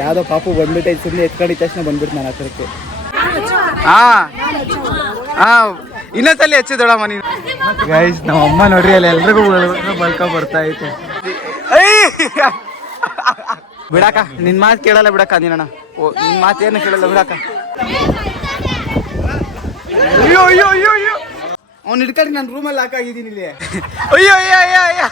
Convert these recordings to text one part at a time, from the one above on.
ಯಾವುದೋ ಪಾಪು ಬಂದ್ಬಿಟ್ಟೈತೆ, ಸುಮ್ಮನೆ ಎತ್ಕೊಂಡಿದ್ದ ತಕ್ಷಣ ಬಂದ್ಬಿಟ್ಟು ನಾನು ಹತ್ರಕ್ಕೆ. ಇನ್ನೊಂದ್ಸಲಿ ಹೆಚ್ಚಿದೋಳಮ್ಮ ನೀನು. ಗೈಸ್ ನಮ್ಮ ಅಮ್ಮ ನೋಡ್ರಿ ಅಲ್ಲಿ ಎಲ್ರಿಗೂ ಬಲ್ಕೊ ಬರ್ತಾ ಐತೆ. ಬಿಡಾಕ ನಿನ್ ಮಾತು ಕೇಳಲ್ಲ ಬಿಡಕ್ಕ ನೀನಣ್ಣ. ನಿನ್ ಮಾತು ಏನು ಕೇಳಲ್ಲ ಬಿಡಾಕ. ಅಯ್ಯೋ ಅಯ್ಯೋ ಅಯ್ಯೋ ಅಯ್ಯೋ ಅವ್ನು ಹಿಡ್ಕೊಂಡು ನಾನು ರೂಮಲ್ಲಿ ಹಾಕಾಗಿದ್ದೀನಿ ಇಲ್ಲಿ. ಅಯ್ಯೋ ಅಯ್ಯೋ ಅಯ್ಯೋ ಅಯ್ಯೋ.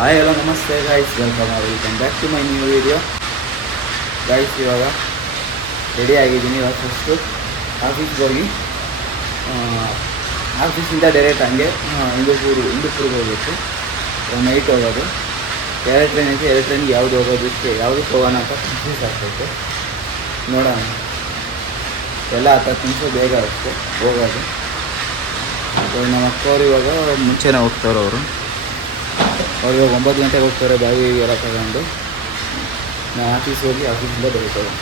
ಹಾಯ್ ಹಲೋ ನಮಸ್ತೆ guys, welcome back to my new video. Guys ಇವಾಗ ರೆಡಿ ಆಗಿದ್ದೀನಿ. ಇವಾಗ ಫಸ್ಟು ಆಫೀಸ್ಗೆ ಹೋಗಿ ಆಫೀಸಿಂದ ಡೈರೆಕ್ಟ್ ಹಂಗೆ ಇಂದೂಪುರ್ಗೆ ಹೋಗ್ಬೇಕು. ನೈಟ್ ಹೋಗೋದು. ಎರಡು ಟ್ರೈನ್ ಐತೆ, ಎರಡು ಟ್ರೈನ್ಗೆ ಯಾವ್ದು ಹೋಗೋದಕ್ಕೆ ಯಾವುದಕ್ಕೆ ಹೋಗೋಣ ಅಂತ ಕನ್ಫ್ಯೂಸ್ ಆಗ್ತೈತೆ. ನೋಡೋಣ, ಎಲ್ಲ 10 ನಿಮಿಷ ಬೇಗ ಆಗುತ್ತೆ ಹೋಗೋದು. ನಮ್ಮ ಅಕ್ಕವ್ರು ಇವಾಗ ಮುಂಚೆನೇ ಹೋಗ್ತವ್ರು. ಅವ್ರು ಇವಾಗ 9 ಗಂಟೆಗೆ ಹೋಗ್ತಾರೆ ಬಾವಿ ಎಲ್ಲ ತಗೊಂಡು. ನಾವು ಆಫೀಸ್ ಹೋಗಿ ಆಫೀಸಿಂದ ಬರೀತೇವೆ.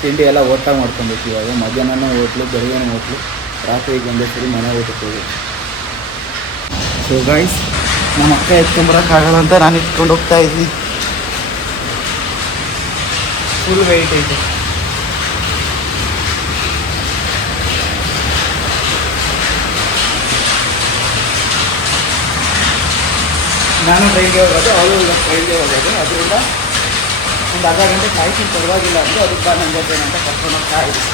ತಿಂಡಿ ಎಲ್ಲ ಊಟ ಮಾಡ್ಕೊಬೇಕು. ಇವಾಗ ಮಧ್ಯಾಹ್ನ ಹೋಟ್ಲು, ಬೆಳಗ್ಗೆ ಹೋಟ್ಲು, ರಾತ್ರಿಗೆ ಒಂದೇ ಸರಿ ಮನೆ ಊಟಕ್ಕೆ ಹೋಗ್ಬೇಕು. ಸೊ ಗೈಸ್, ನಮ್ಮ ಅಕ್ಕ ಎತ್ಕೊಂಬರೋಕ್ಕಾಗಲ್ಲ ಅಂತ ನಾನು ಎತ್ಕೊಂಡು ಹೋಗ್ತಾ ಇದ್ದೀನಿ. ಫುಲ್ ವೆಯ್ಟ್ ಐತೆ. ನಾನು ಟ್ರೈನ್ಗೆ ಹೋಗೋದು, ಅವರು ಟ್ರೈನ್ಗೆ ಹೋಗೋದು. ಅದರಿಂದ ಒಂದು ಅರ್ಧ ಗಂಟೆ ಕಾಯ್ತೀನಿ, ಪರವಾಗಿಲ್ಲ ಅಂದರೆ ಅದಕ್ಕೆ ನನ್ನ ಜೊತೆ ಅಂತ ಕರ್ಕೊಂಡು ಹೋಗ್ತಾ ಇದ್ದೀನಿ.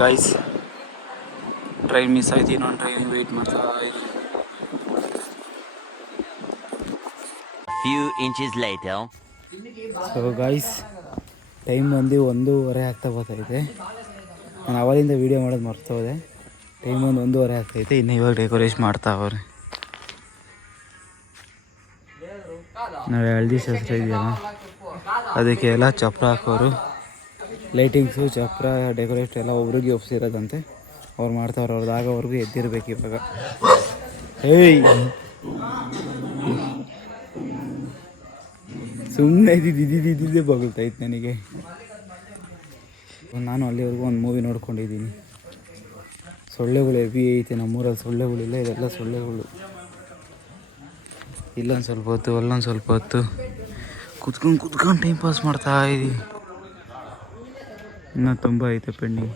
ಗೈಸ್, ಟ್ರೈನ್ ಮಿಸ್ ಆಯ್ತು. ಇನ್ನೊಂದು ಟ್ರೈನಿಗೆ ವೆಯ್ಟ್ ಮಾಡ್ತಾ ಇದ್ದೀನಿ. ಸೊ ಗೈಸ್, ಟೈಮ್ ಬಂದು 1:30 ಆಗ್ತಾ ಬರ್ತೈತೆ. ನಾನು ಅವಲಿಂದ ವೀಡಿಯೋ ಮಾಡೋದು ಮರ್ತೋದೆ. ಟೈಮ್ ಒಂದು 1:30 ಆಗ್ತೈತೆ. ಇನ್ನು ಇವಾಗ ಡೆಕೋರೇಷನ್ ಮಾಡ್ತಾವ್ರೆ. ನಾವು ಹಳದಿ ಶಾಸ್ತ್ರ ಇದೆಯಲ್ಲ, ಅದಕ್ಕೆ ಎಲ್ಲ ಚಪ್ರ ಹಾಕೋರು. ಲೈಟಿಂಗ್ಸು, ಚಪ್ರ, ಡೆಕೋರೇಟ್ ಎಲ್ಲ ಒಬ್ರಿಗೆ ಒಪ್ಸಿರೋದಂತೆ. ಅವ್ರು ಮಾಡ್ತಾವ್ರು. ಅವ್ರದ್ದು ಆಗೋವರೆಗೂ ಎದ್ದಿರ್ಬೇಕು ಇವಾಗ. ಏಯ್ ಸುಮ್ಮನೆ ಇದ್ದಿದ್ದೇ ಬಗಲ್ತೈತೆ ನನಗೆ. ನಾನು ಅಲ್ಲಿವರೆಗೂ ಒಂದು ಮೂವಿ ನೋಡ್ಕೊಂಡಿದ್ದೀನಿ. ಸೊಳ್ಳೆಗಳು ಹೆವಿ ಐತೆ ನಮ್ಮೂರಲ್ಲಿ. ಸೊಳ್ಳೆಗಳಿಲ್ಲ, ಇದೆಲ್ಲ ಸೊಳ್ಳೆಗಳು. ಇಲ್ಲೊಂದು ಸ್ವಲ್ಪ ಹೊತ್ತು, ಅಲ್ಲೊಂದು ಸ್ವಲ್ಪ ಹೊತ್ತು ಕುತ್ಕೊಂಡು ಟೈಮ್ ಪಾಸ್ ಮಾಡ್ತಾ ಇದ್ದೀವಿ. ಇನ್ನೂ ತುಂಬ ಐತೆ pending.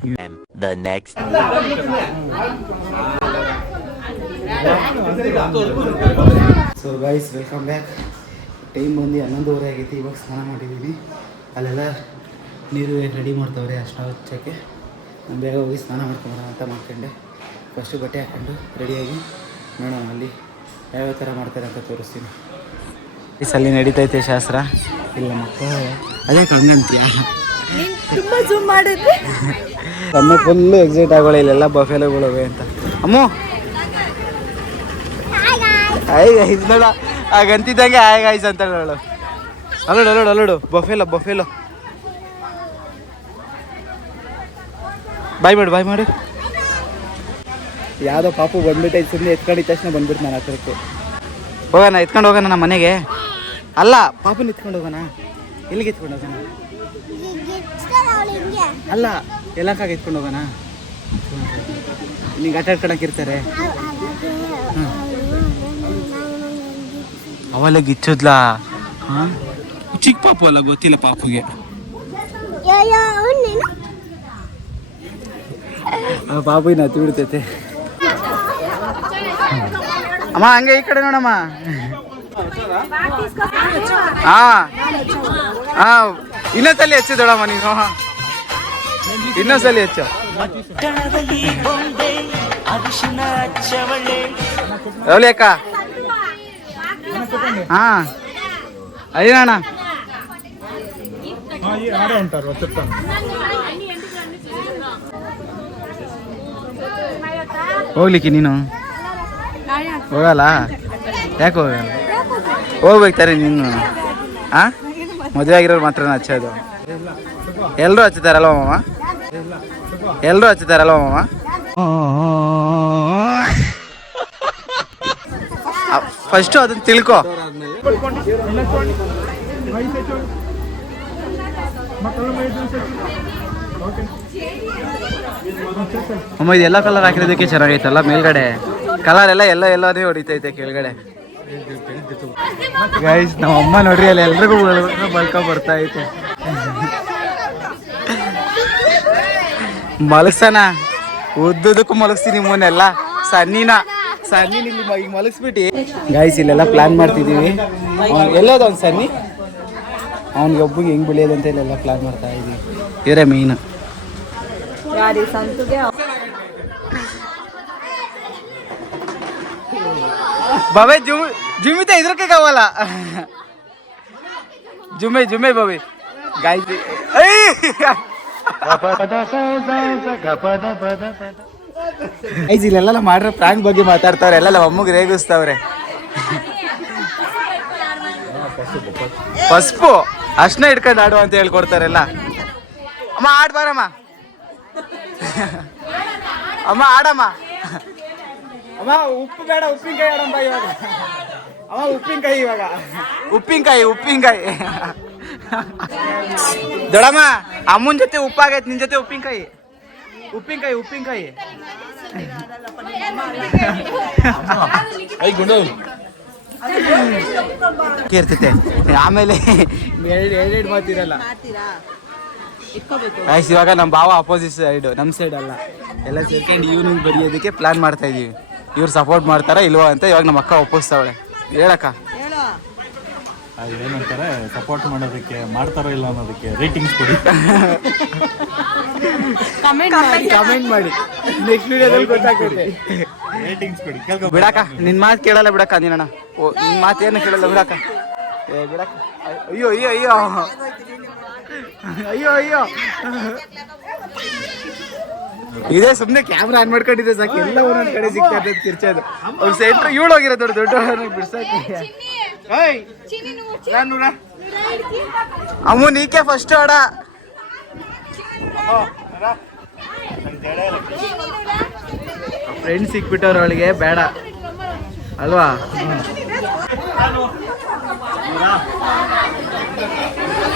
So guys, welcome back. Time ಬಂದು 11:30 ಆಗೈತಿ. ಇವಾಗ ಸ್ನಾನ ಮಾಡಿದ್ದೀನಿ. ಅಲ್ಲೆಲ್ಲ ನೀರು ರೆಡಿ ಮಾಡ್ತಾವ್ರೆ ಅಷ್ಟು ಹಚ್ಚೋಕ್ಕೆ. ನಾನು ಬೇಗ ಹೋಗಿ ಸ್ನಾನ ಮಾಡ್ಕೊಂಬರೋಣ ಅಂತ ಮಾಡ್ಕೊಂಡೆ. ಫಸ್ಟು ಬಟ್ಟೆ ಹಾಕ್ಕೊಂಡು ರೆಡಿಯಾಗಿ ನೋಡೋಣ ಅಲ್ಲಿ ಯಾವ್ಯಾವ ಥರ ಮಾಡ್ತಾರೆ ಅಂತ ತೋರಿಸ್ತೀನಿ. ಅಲ್ಲಿ ನಡೀತೈತೆ ಶಾಸ್ತ್ರ. ಇಲ್ಲ ಮಕ್ಕಳು ಅದೇ ಕಂಗಂತೀಯ ತುಂಬ ಜೂಮ್ ಮಾಡಿದ್ವಿ. ಅಮ್ಮ ಫುಲ್ಲು ಎಕ್ಸೈಟ್ ಆಗೋಳೆ. ಇಲ್ಲೆಲ್ಲ ಬಫೆಲೋಗಳವೆ ಅಂತ. ಅಮ್ಮು ಆಯ್ ಗೈಸ್ ನೋಡ, ಆಗಂತಿದ್ದಂಗೆ ಆಯ್ ಗೈಸ್ ಅಂತ ಹೇಳೋಳು. ಅಲ್ಲೋಡು ಬಫೆಲೋ. ಬಾಯ್ ಮಾಡು. ಯಾವುದೋ ಪಾಪು ಬಂದ್ಬಿಟ್ಟೈತೆ, ಸುಮ್ಮನೆ ಎತ್ಕೊಂಡಿದ್ದ ತಕ್ಷಣ ಬಂದ್ಬಿಟ್ಟು ನಾನು ಹತ್ರಕ್ಕೆ. ಹೋಗೋಣ, ಎತ್ಕೊಂಡು ಹೋಗೋಣ ನಮ್ಮ ಮನೆಗೆ. ಅಲ್ಲ, ಪಾಪನ ಎತ್ಕೊಂಡು ಹೋಗೋಣ. ಎಲ್ಲಿಗೆ ಎತ್ಕೊಂಡು ಹೋಗೋಣ? ಅಲ್ಲ, ಎಲ್ಲಕ್ಕಾಗ ಎತ್ಕೊಂಡು ಹೋಗೋಣ. ನಿಂಗೆ ಆಟ ಆಡ್ಕೊಳಕ್ಕಿರ್ತಾರೆ. ಅವೆಲ್ಲ ಗಿಚ್ಚದ್ಲಾ? ಹಾಂ, ಚಿಕ್ಕ ಪಾಪು ಅಲ್ಲ, ಗೊತ್ತಿಲ್ಲ ಪಾಪುಗೆ. ಪಾಪು ಇನ್ನು ಹತ್ತಿ ಬಿಡ್ತೈತೆ. ಅಮ್ಮ ಹಂಗೆ ಈ ಕಡೆ ನೋಡಮ್ಮ. ಹಾಂ ಇನ್ನೊಂದ್ಸಲಿ ಹೆಚ್ಚಿದೋಳಮ್ಮ ನೀನು. ಇನ್ನೊಂದ್ಸಲಿ ಹೆಚ್ಚು. ರವಲಿ ಅಕ್ಕ. ಹಾಂ ಅಯ್ಯೋಣ ಹೋಗ್ಲಿಕ್ಕೆ ನೀನು ಹೋಗಲ್ಲ? ಯಾಕೆ ಹೋಗಲ್ಲ? ಹೋಗ್ಬೇಕು ತಾನೆ ನೀನು. ಹಾಂ, ಮದುವೆ ಆಗಿರೋರು ಮಾತ್ರ ಹಚ್ಚೋದು. ಎಲ್ಲರೂ ಹಚ್ಚುತ್ತಾರಲ್ವ ಮಾಮ? ಎಲ್ಲರೂ ಹಚ್ಚುತ್ತಾರಲ್ವ ಮಾಮ? ಫಸ್ಟು ಅದನ್ನ ತಿಳ್ಕೊ. ಅಮ್ಮ ಇದೆಲ್ಲ ಕಲರ್ ಹಾಕಿರೋದಕ್ಕೆ ಚೆನ್ನಾಗೈತಲ್ಲ, ಮೇಲ್ಗಡೆ ಕಲರ್ ಎಲ್ಲ ಎಲ್ಲನೇ ಹೊಡಿತೈತೆ ಕೆಳಗಡೆ. ಗೈಸ್ ನಮ್ಮ ಅಮ್ಮ ನೋಡ್ರಿ ಅಲ್ಲಿ ಎಲ್ರಿಗೂ ಬಳ್ಕೊ ಬರ್ತಾ ಐತೆ. ಮಲಗ್ಸನ ಉದ್ದದಕ್ಕೂ ಮಲಗಿಸ್ತೀನಿ ನಿಮ್ಮನ್ನೆಲ್ಲ. ಸನ್ನಿನ ಇಲ್ಲಿ ಈಗ ಮಲಗಿಸ್ಬಿಟ್ಟು ಗೈಸ್ ಇಲ್ಲೆಲ್ಲ ಪ್ಲಾನ್ ಮಾಡ್ತಿದ್ದೀವಿ. ಎಲ್ಲೋದು ಅವ್ನು ಸನ್ನಿ, ಅವ್ನಿಗೆ ಒಬ್ಬಗೆ ಹೆಂಗ್ ಬೆಳೆಯೋದು ಅಂತ ಇಲ್ಲೆಲ್ಲ ಪ್ಲಾನ್ ಮಾಡ್ತಾ ಇದ್ದೀವಿ. ಇವರೇ ಮೇಯ್ನು. बाबे जुम्मे तो इधर के कावाला जुम्मे बाबे गाइस ಇಲ್ಲೆಲ್ಲ ಮಾಡ್ರೆ ಪ್ರಾಂಕ್ ಬಗ್ಗೆ ಮಾತಾಡ್ತಾವ್ರೆ. ಎಲ್ಲ ಅಮ್ಮಗೆ ರೇಗಿಸ್ತಾವ್ರೆ. ಪಸ್ಪು ಅಷ್ಟನ್ನ ಇಟ್ಕೊಂಡು ಆಡು ಅಂತ ಹೇಳ್ಕೊಡ್ತಾರೆಲ್ಲ. ಅಮ್ಮ ಆಡ್ಬಾರಮ್ಮ, ಅಮ್ಮ ಆಡಮ್ಮ. ಅಮ್ಮ ಉಪ್ಪು ಬೇಡ, ಉಪ್ಪಿನಕಾಯಿ ಆಡಮ್ಮ ಇವಾಗ. ಅಮ್ಮ ಉಪ್ಪಿನಕಾಯಿ ಇವಾಗ, ಉಪ್ಪಿನಕಾಯಿ ದೊಡಮ್ಮ ಅಮ್ಮನ ಜೊತೆ ಉಪ್ಪಾಗೈತೆ, ನಿನ್ ಜೊತೆ ಉಪ್ಪಿನಕಾಯಿ ಇರ್ತೈತೆ. ಆಮೇಲೆ ಎರಡು ಮಾತಿರಲ್ಲ. ಆಯ್ತು ಇವಾಗ ನಮ್ಮ ಭಾವ ಅಪೋಸಿಟ್ ಸೈಡು, ನಮ್ಮ ಸೈಡ್ ಅಲ್ಲ, ಎಲ್ಲ ಸೇರ್ಕೊಂಡು ಈವ್ನಿಂಗ್ ಬರೆಯೋದಕ್ಕೆ ಪ್ಲಾನ್ ಮಾಡ್ತಾ ಇದೀವಿ. ಇವ್ರು ಸಪೋರ್ಟ್ ಮಾಡ್ತಾರಾ ಇಲ್ವಾ ಅಂತ ಇವಾಗ ನಮ್ಮ ಅಕ್ಕ ಒಪ್ಪಿಸ್ತಾವಳೆ. ಹೇಳಕ್ಕ ಏನಂತಾರೆ, ಸಪೋರ್ಟ್ ಮಾಡೋದಕ್ಕೆ ಮಾಡ್ತಾರೋ ಇಲ್ಲ ಅನ್ನೋದಕ್ಕೆ ರೇಟಿಂಗ್ಸ್ ಕೊಡಿ, ಕಮೆಂಟ್ ಮಾಡಿ. ನೆಕ್ಸ್ಟ್ ವಿಡಿಯೋದಲ್ಲಿ ಗೊತ್ತಾಗ್ತದೆ. ರೇಟಿಂಗ್ಸ್ ಕೊಡಿ. ಬಿಡಕ್ಕ ನಿನ್ ಮಾತು ಕೇಳಲ್ಲ ಬಿಡಕ್ಕ. ನೀನಣ್ಣ ನಿನ್ ಮಾತು ಏನು ಕೇಳಲ್ಲ ಬಿಡಕ್ಕ. ಬಿಡಕ್ಕ. ಅಯ್ಯೋ ಅಯ್ಯೋ ಅಯ್ಯೋ ಅಯ್ಯೋ ಅಯ್ಯೋ ಇದೇ ಸುಮ್ಮನೆ ಕ್ಯಾಮ್ರಾ ಆನ್ ಮಾಡ್ಕೊಂಡಿದ್ದೆ ಸಾಕು, ಎಲ್ಲ ಒಂದೊಂದ್ ಕಡೆ ಸಿಗ್ತಾ ಇರ್ತದೆ ಕಿರ್ಚೋದು. ಅವ್ರು ಸೆಂಟ್ರ್ ಇವಳು ಹೋಗಿರೋ ದೊಡ್ಡ ಬಿಡ್ಸಾಕಿ. ಅಮ್ಮ ನೀಕೆ ಫಸ್ಟ್ ಆಡ. ಫ್ರೆಂಡ್ಸ್ ಸಿಕ್ಬಿಟ್ಟವ್ರ ಅವಳಿಗೆ ಬೇಡ ಅಲ್ವಾ.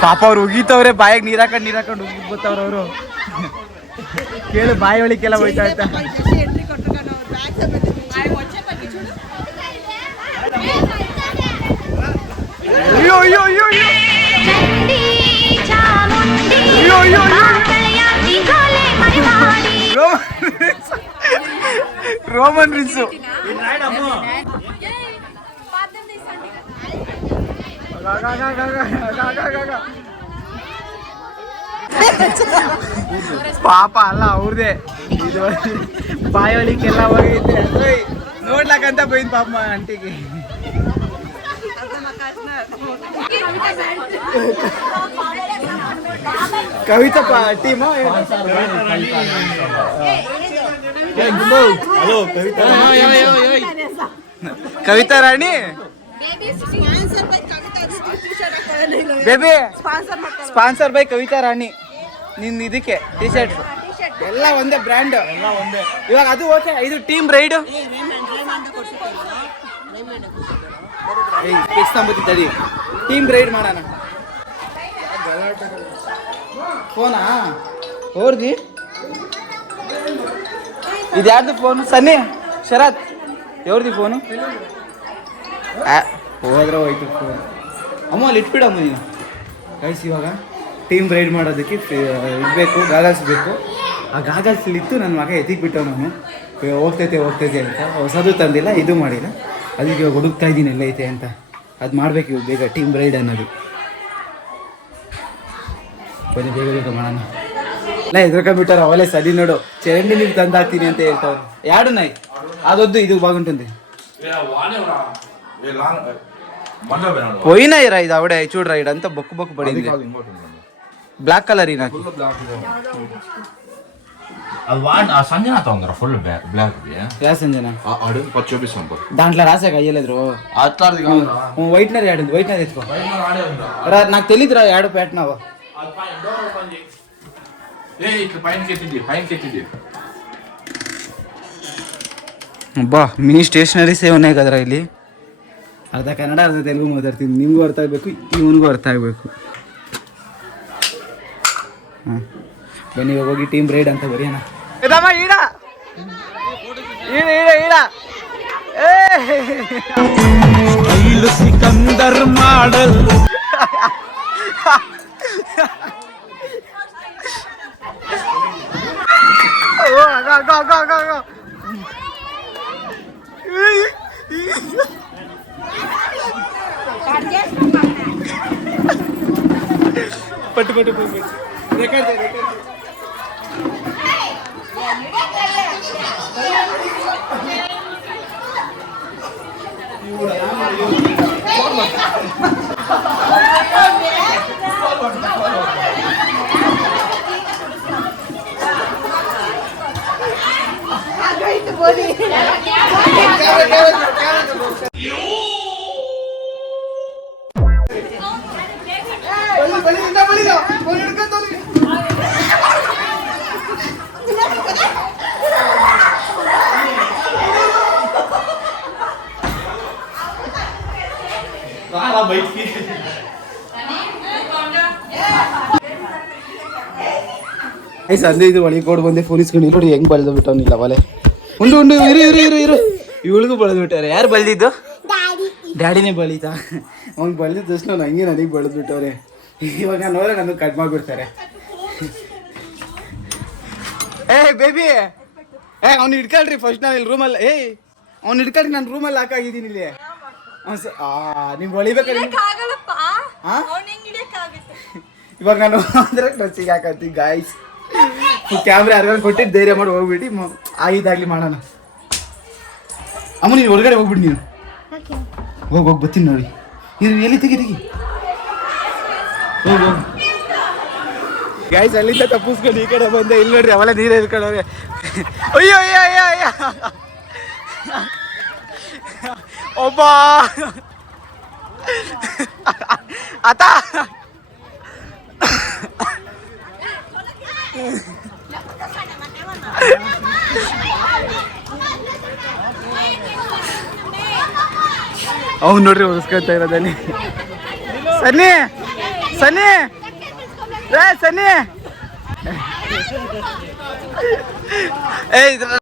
ಪಾಪ ಅವ್ರು ಉಗಿತವ್ರೆ, ಬಾಯಿಗೆ ನೀರ್ ಹಾಕೊಂಡು ಉಗ್ಬಿತ್ತವ್ರ ಅವರು. ಕೇಳು ಬಾಯಿ ಒಳಿಕೆಲ್ಲ ಹೋಯ್ತಾ ಇರ್ತಾ. ಅಯ್ಯೋ ಅಯ್ಯೋ ಅಯ್ಯೋ ಅಯ್ಯೋ ರೋಮನ್ ರಿನ್ಸು. ಪಾಪ ಅಲ್ಲ ಅವ್ರದೇ ಇದು, ಬಾಯೊಳಿಕೆಲ್ಲ ಹೋಗೈತೆ. ನೋಡ್ಲಕ್ಕಂತ ಬೈದ್ ಪಾಪ ಆಂಟಿಗೆ. Kavitha team Kavitha Rani baby sponsor by Kavitha Rani. ನಿನ್ ಇದಕ್ಕೆ ಟಿ ಶರ್ಟ್ ಎಲ್ಲ ಒಂದೇ ಬ್ರ್ಯಾಂಡ್, ಎಲ್ಲ ಒಂದೇ. ಇವಾಗ ಅದು ಓಕೆ. ಇದು ಟೀಮ್ ರೈಡ್ ತಡಿ, ಟೀಮ್ ರೈಡ್ ಮಾಡೋಣ. ಫೋನಾ ಹೋರ್ದಿ? ಇದ್ಯಾರ್ದು ಫೋನು? ಸನ್ನಿ ಶರತ್ ಯಾವ್ದು ಫೋನು? ಹೋದ್ರೆ ಹೋಯ್ತು ಫೋನ್. ಅಮ್ಮ ಅಲ್ಲಿ ಇಟ್ಬಿಡಮ್ಮ ನೀನು. ಗೈಸ್ ಇವಾಗ ಟೀಮ್ ರೈಡ್ ಮಾಡೋದಕ್ಕೆ ಇಡಬೇಕು, ಗಾಗಲ್ಸ್ ಬೇಕು. ಆ ಗಾಗಲ್ಸಲ್ಲಿತ್ತು ನನ್ನ ಮಗ ಎತ್ತಿಗೆ ಬಿಟ್ಟು ನಾನು ಹೋಗ್ತೈತೆ ಅಂತ. ಹೊಸದು ತಂದಿಲ್ಲ, ಇದು ಮಾಡಿಲ್ಲ. ಅದಕ್ಕೆ ಇವಾಗ ಹುಡುಕ್ತಾ ಇದ್ದೀನಿ ಎಲ್ಲ ಐತೆ ಅಂತ. ಅದು ಮಾಡ್ಬೇಕು ಇವಾಗ ಬೇಗ, ಟೀಮ್ ರೈಡ್ ಅನ್ನೋದು. ಬನ್ನಿ ಬೇಗ ಮಾಡೋಣ. ಇಲ್ಲ ಎದ್ರಕೊಂಡ್ಬಿಟ್ಟಾರ ಅವಲೇ. ಸರಿ ನೋಡು, ಚರಂಡಿ ನೀರು ತಂದು ಹಾಕ್ತೀನಿ ಅಂತ ಹೇಳ್ತಾವ್ರು. ಯಾಡು ನಾಯಿ ಅದೊದ್ದು ಇದು ಬಾಗುಂటుంది. పోయినా రా ఇది ఆవిడ చూడరా ఇదంతా బొక్కు బొక్కు పడింది. బ్లాక్ కలర్ నాకు అది సంజన తొందర ఫుల్ బ్లాక్. యా సంజన ఆడు చూపిస్తాం. దాంట్లో రాసాక అయ్యలేదు. అట్లాది కాదు, వైట్నర్ ఆడింది. వైట్నర్ ఎత్తుకో రా. నాకు తెలియదురా యాడో పెట్టినావు. అబ్బా మినీ స్టేషనరీస్ ఏ ఉన్నాయి కదరా ಇಲ್ಲಿ. ಅರ್ಧ ಕನ್ನಡ ಅರ್ಧ ತೆಲುಗು ಮಾತಾಡ್ತೀನಿ. ನಿಮಗೂ ಅರ್ಥ ಆಗಬೇಕು, ಇವನಿಗೂ ಅರ್ಥ ಆಗಬೇಕು. ಹಾಂ ಬನ್ನಿ ಇವಾಗ ಹೋಗಿ ಟೀಮ್ ರೈಡ್ ಅಂತ ಬರೆಯೋಣ. ಈಡ ಈಡ ಈಡ ಸಿಕಂದರ್ ಮಾಡಲ್ ಪಟ್ಟು ಪಟ್ಟು ಪಟ್ಟು ಸಂಜೆ ಇದು ಒಳಗೆ ಕೊಡ್ ಬಂದೆ ಫೋನ್ ಇಸ್ಕೊಂಡು ನೋಡಿ ಹೆಂಗ್ ಬಳ್ದು ಬಿಟ್ಟವನಿಲ್ಲ ಒಲೆ. ಉಂಡು ಉಂಡು ಇರು ಇರು ಇರು ಇರು ಇವಳಿಗೂ ಬಳ್ದು ಬಿಟ್ಟವ್ರೆ. ಯಾರು ಬಳ್ದಿದ್ದು? ಡ್ಯಾಡಿನೇ ಬಳಿತಾ. ಅವ್ನು ಬಳ್ದಿದ್ದ ತಕ್ಷಣ ಹಂಗೆ ನನಗೆ ಬಳ್ದು ಬಿಟ್ಟವ್ರೆ. ಇವಾಗ ನೋಡ್ರೆ ನನಗೆ ಕಟ್ ಮಾಡಿಬಿಡ್ತಾರೆ. ಬೇಬಿ ಅವ್ನು ಹಿಡ್ಕೊಳ್ರಿ ಫಸ್ಟ್ ನಾವು ಇಲ್ಲಿ ರೂಮಲ್ಲಿ. ಅವ್ನು ಹಿಡ್ಕೊಳ್ರಿ ನಾನು ರೂಮಲ್ಲಿ ಹಾಕಾಗಿದ್ದೀನಿ ಇಲ್ಲಿ. ನೀವು ಹೊಳಿಬೇಕಾದ್ರೆ ಇವಾಗ ನಾನು ಅಂದ್ರೆ ನರ್ಸಿಗೆ ಹಾಕತ್ತೀನಿ ಗಾಯ್ಸ್. ಕ್ಯಾಮ್ರಾ ಯಾರು ಕೊಟ್ಟಿದ್ದು ಧೈರ್ಯ ಮಾಡಿ ಹೋಗ್ಬಿಟ್ಟು ಇದಾಗ್ಲಿ ಮಾಡೋಣ. ಅಮ್ಮ ನೀನು ಹೊರಗಡೆ ಹೋಗ್ಬಿಡಿ, ನೀನು ಹೋಗಿ ಬರ್ತೀನಿ ನೋಡಿ. ಇದು ಎಲ್ಲಿ ತೆಗಿ ಹೋಗು ಗಾಯ್ಸ್. ಅಲ್ಲಿಂದ ತಪ್ಪಿಸ್ಕೊಂಡು ಈ ಕಡೆ ಬಂದೆ. ಇಲ್ಲಿ ನೋಡ್ರಿ ಅವೆಲ್ಲ ನೀರೇ ಇರ್ಕೊಂಡವ್ರೆ. ಅಯ್ಯೋ ಅಯ್ಯೋ ಅಯ್ಯೋ ಅಯ್ಯ ಒಬ್ಬ ಆತ ಅವ್ನು ನೋಡ್ರಿ ಹೊಸ್ಕೊತಾ ಇರೋದನ್ನಿ. ಸನ್ನಿ ಸನ್ನಿ ರೇ ಸನ್ನಿ ಇದ್ರ